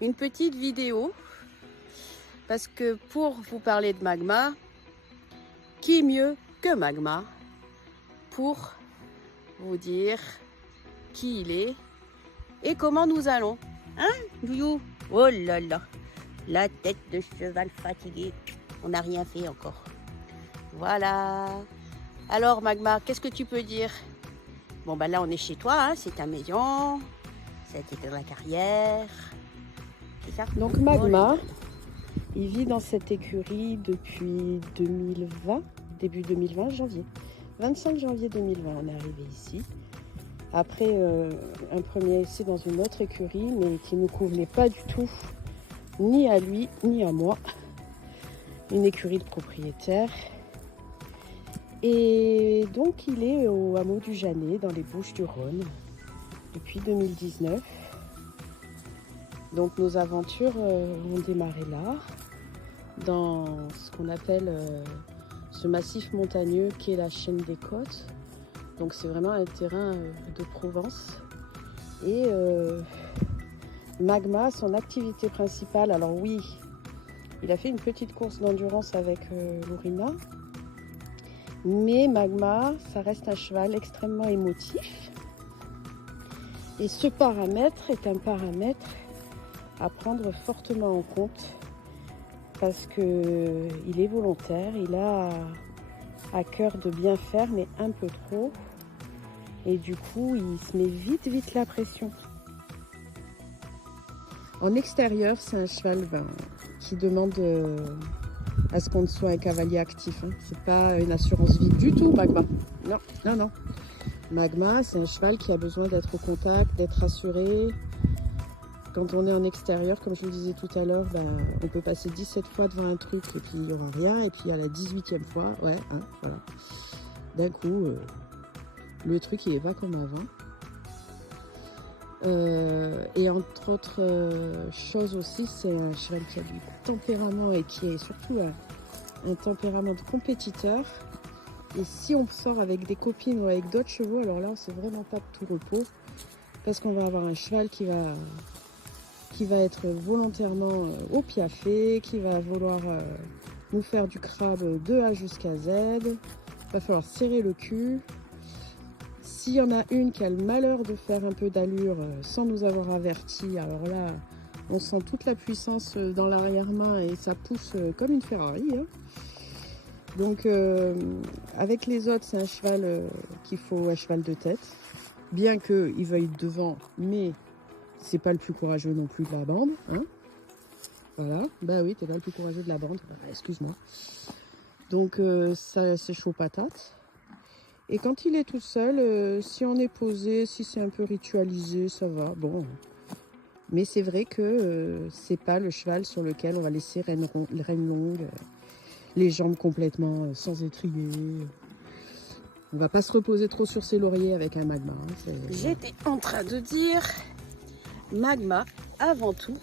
une petite vidéo parce que pour vous parler de Magma, qui mieux que Magma pour vous dire qui il est et comment nous allons. Hein, Douyou? Oh là là, la tête de cheval fatiguée. On n'a rien fait encore. Voilà. Alors Magma, qu'est-ce que tu peux dire? Bon ben là on est chez toi, hein, c'est ta maison, ça a été dans la carrière. C'est ça? Donc Magma, il vit dans cette écurie depuis 2020, début 2020, janvier. 25 janvier 2020, on est arrivé ici. Après un premier essai dans une autre écurie, mais qui ne nous convenait pas du tout, ni à lui, ni à moi. Une écurie de propriétaire. Et donc il est au hameau du Janet, dans les Bouches-du-Rhône, depuis 2019. Donc nos aventures ont démarré là, dans ce qu'on appelle ce massif montagneux qui est la chaîne des Côtes. Donc c'est vraiment un terrain de Provence. Et Magma, son activité principale, alors oui, il a fait une petite course d'endurance avec Lorina. Mais Magma, ça reste un cheval extrêmement émotif. Et ce paramètre est un paramètre à prendre fortement en compte parce qu'il est volontaire, il a à cœur de bien faire, mais un peu trop. Et du coup, il se met vite la pression. En extérieur, c'est un cheval qui demande à ce qu'on soit un cavalier actif. Hein. C'est pas une assurance vie du tout, Magma. Non. Magma, c'est un cheval qui a besoin d'être au contact, d'être assuré. Quand on est en extérieur, comme je le disais tout à l'heure, on peut passer 17 fois devant un truc et puis il n'y aura rien. Et puis à la 18e fois, voilà. D'un coup, le truc, il est pas comme avant. Et entre autres choses aussi, c'est un cheval qui a du tempérament et qui est surtout un tempérament de compétiteur. Et si on sort avec des copines ou avec d'autres chevaux, alors là, c'est vraiment pas de tout repos. Parce qu'on va avoir un cheval qui va être volontairement au piafé, qui va vouloir nous faire du crabe de A jusqu'à Z. Il va falloir serrer le cul. S'il y en a une qui a le malheur de faire un peu d'allure sans nous avoir avertis, alors là, on sent toute la puissance dans l'arrière-main et ça pousse comme une Ferrari. Hein. Donc, avec les autres, c'est un cheval qu'il faut un cheval de tête. Bien qu'il veuille devant, mais c'est pas le plus courageux non plus de la bande. Hein. Voilà, bah oui, t'es pas le plus courageux de la bande. Excuse-moi. Donc, ça, c'est chaud patate. Et quand il est tout seul, si on est posé, si c'est un peu ritualisé, ça va. Bon. Mais c'est vrai que c'est pas le cheval sur lequel on va laisser rêne longue, les jambes complètement sans étrier. On va pas se reposer trop sur ses lauriers avec un Magma. Hein, j'étais en train de dire, Magma, avant tout,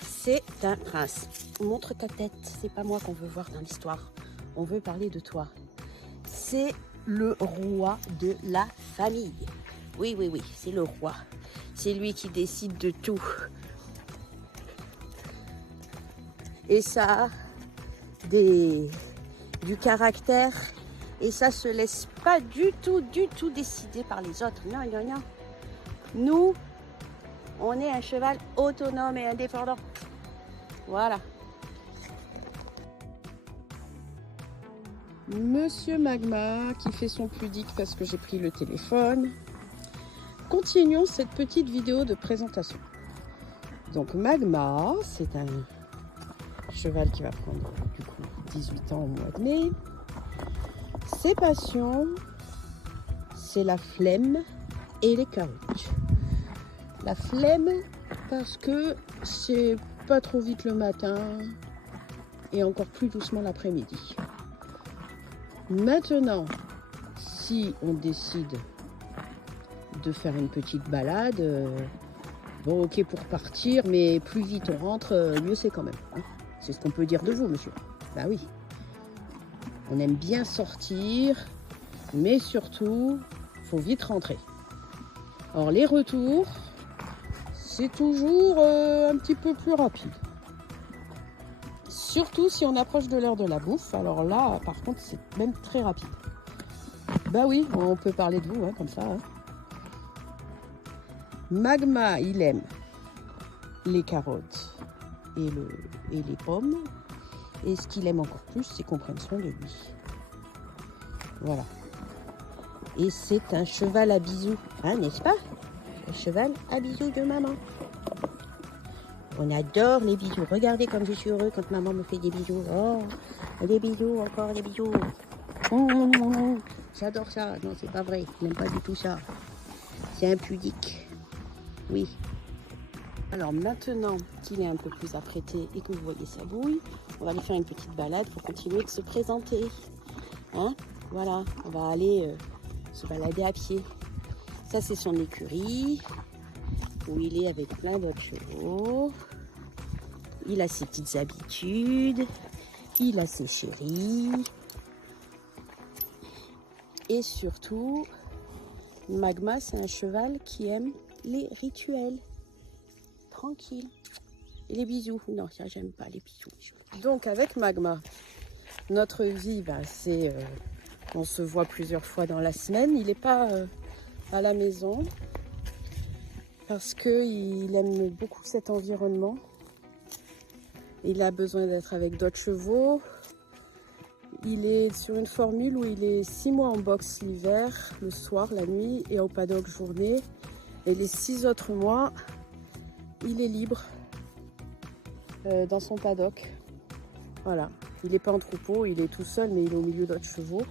c'est un prince. Montre ta tête, c'est pas moi qu'on veut voir dans l'histoire. On veut parler de toi. C'est le roi de la famille. Oui, c'est le roi. C'est lui qui décide de tout. Et ça a du caractère. Et ça se laisse pas du tout décider par les autres. Non. Nous, on est un cheval autonome et indépendant. Voilà. Monsieur Magma qui fait son pudique parce que j'ai pris le téléphone. Continuons cette petite vidéo de présentation. Donc Magma, c'est un cheval qui va prendre du coup 18 ans au mois de mai. Ses passions, c'est la flemme et les carottes. La flemme parce que c'est pas trop vite le matin et encore plus doucement l'après-midi. Maintenant, si on décide de faire une petite balade, bon ok pour partir, mais plus vite on rentre, mieux c'est quand même. Hein. C'est ce qu'on peut dire de vous, monsieur. Bah oui. On aime bien sortir, mais surtout, faut vite rentrer. Or les retours, c'est toujours un petit peu plus rapide. Surtout si on approche de l'heure de la bouffe. Alors là, par contre, c'est même très rapide. Bah oui, on peut parler de vous, hein, comme ça. Hein. Magma, il aime les carottes et les pommes. Et ce qu'il aime encore plus, c'est qu'on prenne soin de lui. Voilà. Et c'est un cheval à bisous, hein, n'est-ce pas? Un cheval à bisous de maman. On adore les bisous. Regardez comme je suis heureux quand maman me fait des bisous. Oh, des bisous, encore des bisous. J'adore ça. Non, c'est pas vrai. Je n'aime pas du tout ça. C'est impudique. Oui. Alors maintenant qu'il est un peu plus apprêté et que vous voyez sa bouille, on va aller faire une petite balade pour continuer de se présenter. Hein? Voilà, on va aller se balader à pied. Ça, c'est son écurie où il est avec plein d'autres chevaux. Il a ses petites habitudes. Il a ses chéris. Et surtout, Magma, c'est un cheval qui aime les rituels. Tranquille. Et les bisous. Non, ça, j'aime pas les bisous. Donc, avec Magma, notre vie, c'est... on se voit plusieurs fois dans la semaine. Il n'est pas à la maison parce qu'il aime beaucoup cet environnement. Il a besoin d'être avec d'autres chevaux. Il est sur une formule où il est 6 mois en boxe l'hiver, le soir, la nuit, et au paddock journée. Et les 6 autres mois, il est libre dans son paddock. Voilà. Il n'est pas en troupeau, il est tout seul, mais il est au milieu d'autres chevaux.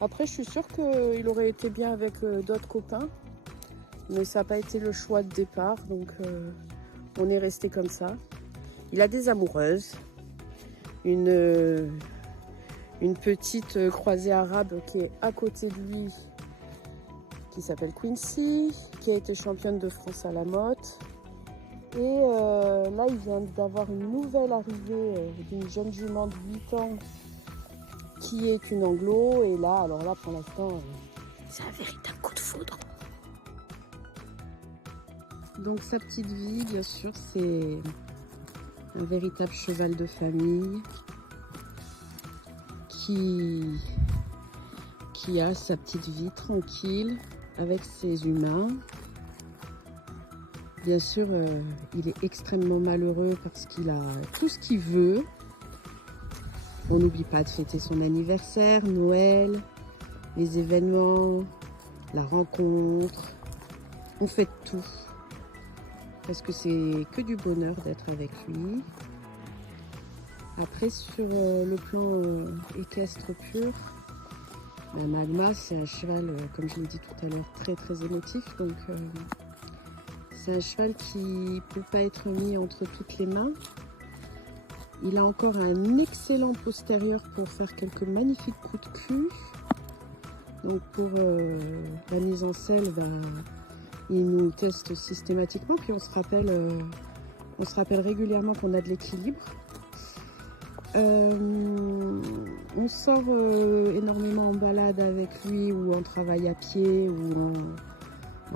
Après, je suis sûre qu'il aurait été bien avec d'autres copains, mais ça n'a pas été le choix de départ, donc on est resté comme ça. Il a des amoureuses, une petite croisée arabe qui est à côté de lui, qui s'appelle Quincy, qui a été championne de France à la motte. Et là, il vient d'avoir une nouvelle arrivée d'une jeune jument de 8 ans qui est une anglo. Et là, alors là, pour l'instant, c'est un véritable coup de foudre. Donc sa petite vie, bien sûr, c'est un véritable cheval de famille qui a sa petite vie tranquille avec ses humains. Bien sûr, il est extrêmement malheureux parce qu'il a tout ce qu'il veut. On n'oublie pas de fêter son anniversaire, Noël, les événements, la rencontre. On fête tout. Parce que c'est que du bonheur d'être avec lui. Après, sur le plan équestre pur, Magma, c'est un cheval, comme je l'ai dit tout à l'heure, très très émotif. Donc, c'est un cheval qui ne peut pas être mis entre toutes les mains. Il a encore un excellent postérieur pour faire quelques magnifiques coups de cul. Donc pour la mise en selle, il nous teste systématiquement. Puis on se rappelle régulièrement qu'on a de l'équilibre. On sort énormément en balade avec lui ou en travail à pied ou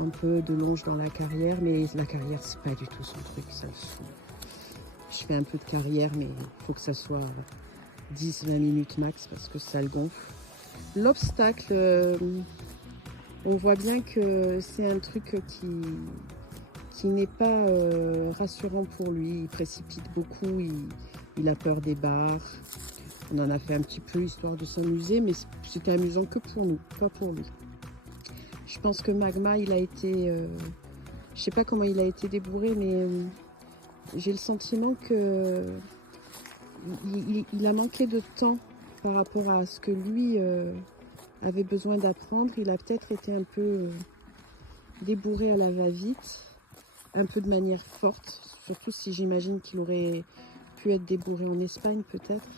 un peu de longe dans la carrière. Mais la carrière, c'est pas du tout son truc, ça le saoule. Je fais un peu de carrière, mais il faut que ça soit 10-20 minutes max parce que ça le gonfle. L'obstacle, on voit bien que c'est un truc qui n'est pas rassurant pour lui. Il précipite beaucoup, il a peur des barres. On en a fait un petit peu histoire de s'amuser, mais c'était amusant que pour nous, pas pour lui. Je pense que Magma, il a été... je sais pas comment il a été débourré, mais... j'ai le sentiment que il a manqué de temps par rapport à ce que lui avait besoin d'apprendre. Il a peut-être été un peu débourré à la va-vite, un peu de manière forte, surtout si j'imagine qu'il aurait pu être débourré en Espagne peut-être.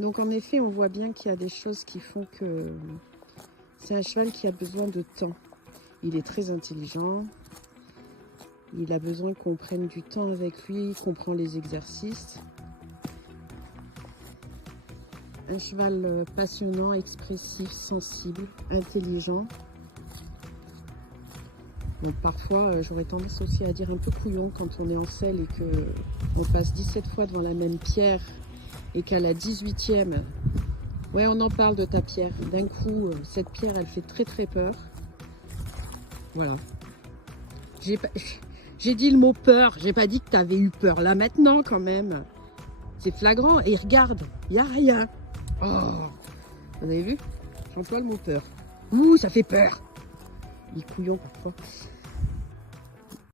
Donc en effet, on voit bien qu'il y a des choses qui font que c'est un cheval qui a besoin de temps. Il est très intelligent. Il a besoin qu'on prenne du temps avec lui, qu'on prend les exercices. Un cheval passionnant, expressif, sensible, intelligent. Bon, parfois, j'aurais tendance aussi à dire un peu couillon quand on est en selle et que on passe 17 fois devant la même pierre et qu'à la 18e, ouais, on en parle de ta pierre. D'un coup, cette pierre, elle fait très très peur. Voilà. J'ai dit le mot peur, j'ai pas dit que tu avais eu peur. Là maintenant, quand même, c'est flagrant. Et regarde, il n'y a rien. Oh, vous avez vu? J'emploie le mot peur. Ouh, ça fait peur. Il est couillon parfois.